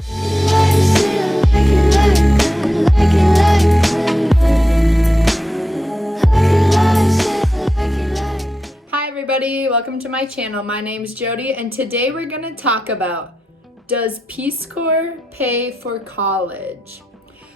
Hi everybody, welcome to my channel. My name is Jody and today we're going to talk about, does Peace Corps pay for college?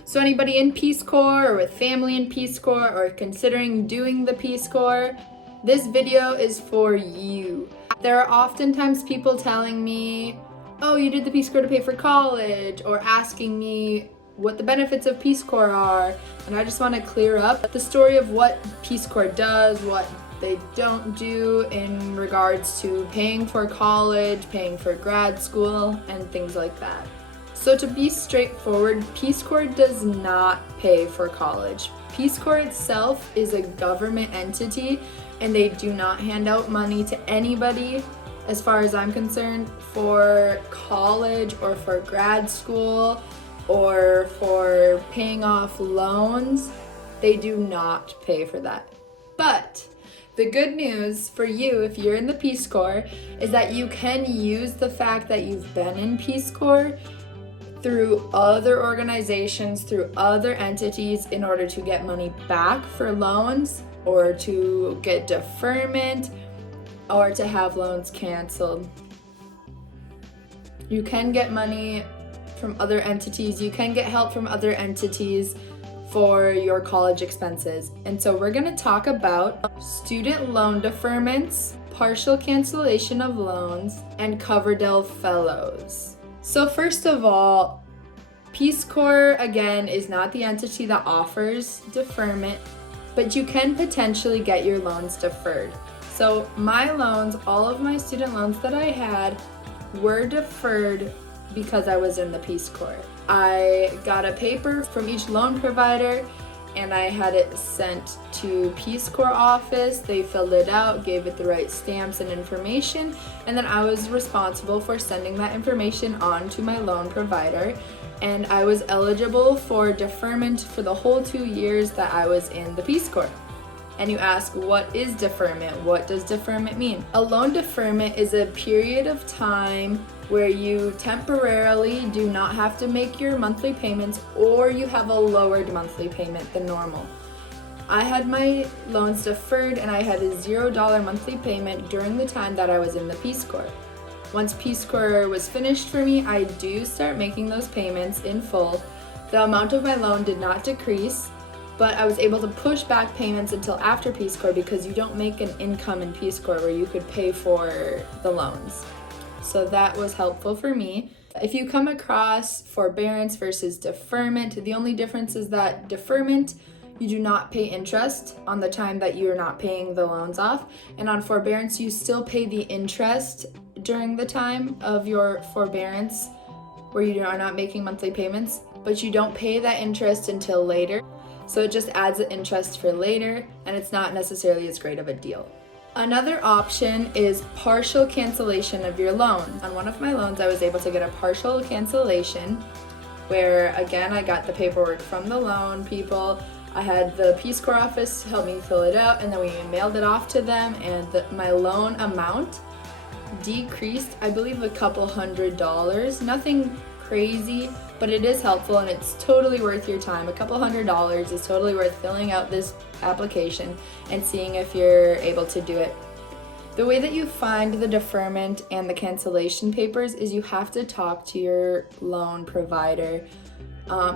So anybody in Peace Corps or with family in Peace Corps or considering doing the Peace Corps, this video is for you. There are oftentimes people telling me, oh, you did the Peace Corps to pay for college, or asking me what the benefits of Peace Corps are, and I just want to clear up the story of what Peace Corps does, what they don't do in regards to paying for college, paying for grad school, and things like that. So to be straightforward, Peace Corps does not pay for college. Peace Corps itself is a government entity and they do not hand out money to anybody, as far as I'm concerned, for college or for grad school or for paying off loans. They do not pay for that. But the good news for you, if you're in the Peace Corps, is that you can use the fact that you've been in Peace Corps through other organizations, through other entities, in order to get money back for loans, or to get deferment, or to have loans canceled. You can get money from other entities, you can get help from other entities for your college expenses. And so we're going to talk about student loan deferments, partial cancellation of loans, and COVERDELL fellows. So first of all, Peace Corps, again, is not the entity that offers deferment, but you can potentially get your loans deferred. So my loans, all of my student loans that I had, were deferred because I was in the Peace Corps. I got a paper from each loan provider and I had it sent to Peace Corps office. They filled it out, gave it the right stamps and information, and then I was responsible for sending that information on to my loan provider, and I was eligible for deferment for the whole 2 years that I was in the Peace Corps. And you ask, what is deferment? What does deferment mean? A loan deferment is a period of time where you temporarily do not have to make your monthly payments, or you have a lowered monthly payment than normal. I had my loans deferred and I had a $0 monthly payment during the time that I was in the Peace Corps. Once Peace Corps was finished for me, I do start making those payments in full. The amount of my loan did not decrease, but I was able to push back payments until after Peace Corps because you don't make an income in Peace Corps where you could pay for the loans. So that was helpful for me. If you come across forbearance versus deferment, the only difference is that deferment, you do not pay interest on the time that you're not paying the loans off. And on forbearance, you still pay the interest during the time of your forbearance where you are not making monthly payments, but you don't pay that interest until later. So it just adds the interest for later, and it's not necessarily as great of a deal. Another option is partial cancellation of your loan. On one of my loans, I was able to get a partial cancellation where, again, I got the paperwork from the loan people. I had the Peace Corps office help me fill it out, and then we mailed it off to them, and my loan amount decreased, I believe, a couple $100. Nothing crazy, but it is helpful and it's totally worth your time. A couple $100 is totally worth filling out this application and seeing if you're able to do it. The way that you find the deferment and the cancellation papers is you have to talk to your loan provider.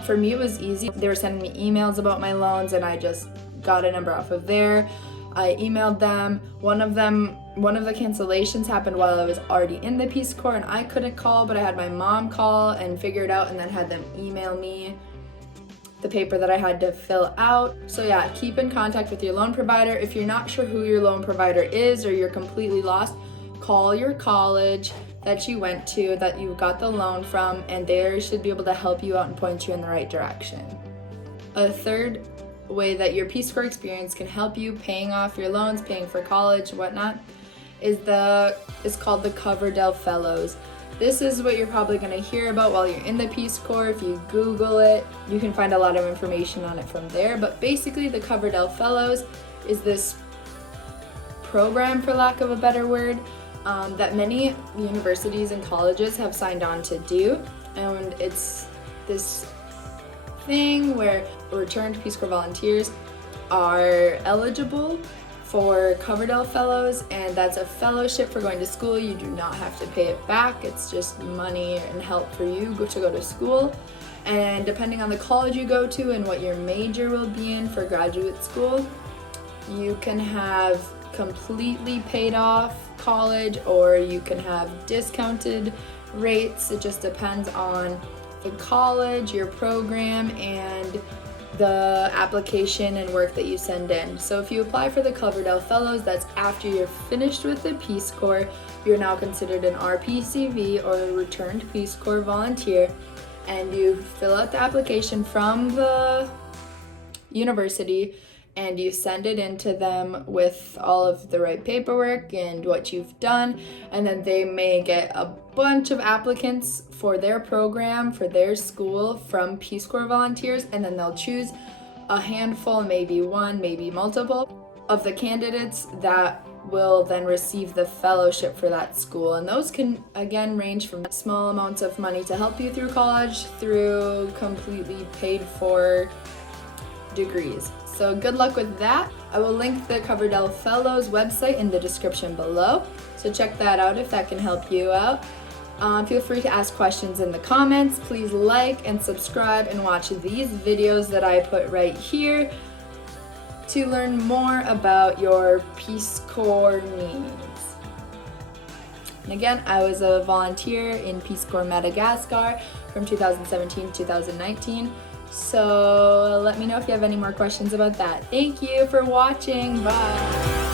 For me, it was easy. They were sending me emails about my loans and I just got a number off of there. I emailed them. One of the cancellations happened while I was already in the Peace Corps and I couldn't call, but I had my mom call and figure it out and then had them email me the paper that I had to fill out. So yeah, keep in contact with your loan provider. If you're not sure who your loan provider is or you're completely lost, call your college that you went to, that you got the loan from, and they should be able to help you out and point you in the right direction. A third way that your Peace Corps experience can help you paying off your loans, paying for college, whatnot, is called the COVERDELL fellows. This is what you're probably going to hear about while you're in the Peace Corps. If you Google it, you can find a lot of information on it from there. But basically, the COVERDELL fellows is this program, for lack of a better word, that many universities and colleges have signed on to do, and it's this thing where returned Peace Corps volunteers are eligible for Coverdell Fellows, and that's a fellowship for going to school. You do not have to pay it back. It's just money and help for you to go to school. And depending on the college you go to and what your major will be in for graduate school, you can have completely paid off college, or you can have discounted rates. It just depends on the college, your program, and the application and work that you send in. So if you apply for the Coverdell Fellows, that's after you're finished with the Peace Corps. You're now considered an RPCV, or a returned Peace Corps volunteer, and you fill out the application from the university and you send it in to them with all of the right paperwork and what you've done, and then they may get a bunch of applicants for their program, for their school, from Peace Corps volunteers, and then they'll choose a handful, maybe one, maybe multiple, of the candidates that will then receive the fellowship for that school. And those can again range from small amounts of money to help you through college through completely paid for degrees. So good luck with that. I will link the Coverdell Fellows website in the description below, so check that out if that can help you out. Feel free to ask questions in the comments. Please like and subscribe and watch these videos that I put right here to learn more about your Peace Corps needs. And again, I was a volunteer in Peace Corps Madagascar from 2017 to 2019. So let me know if you have any more questions about that. Thank you for watching. Bye.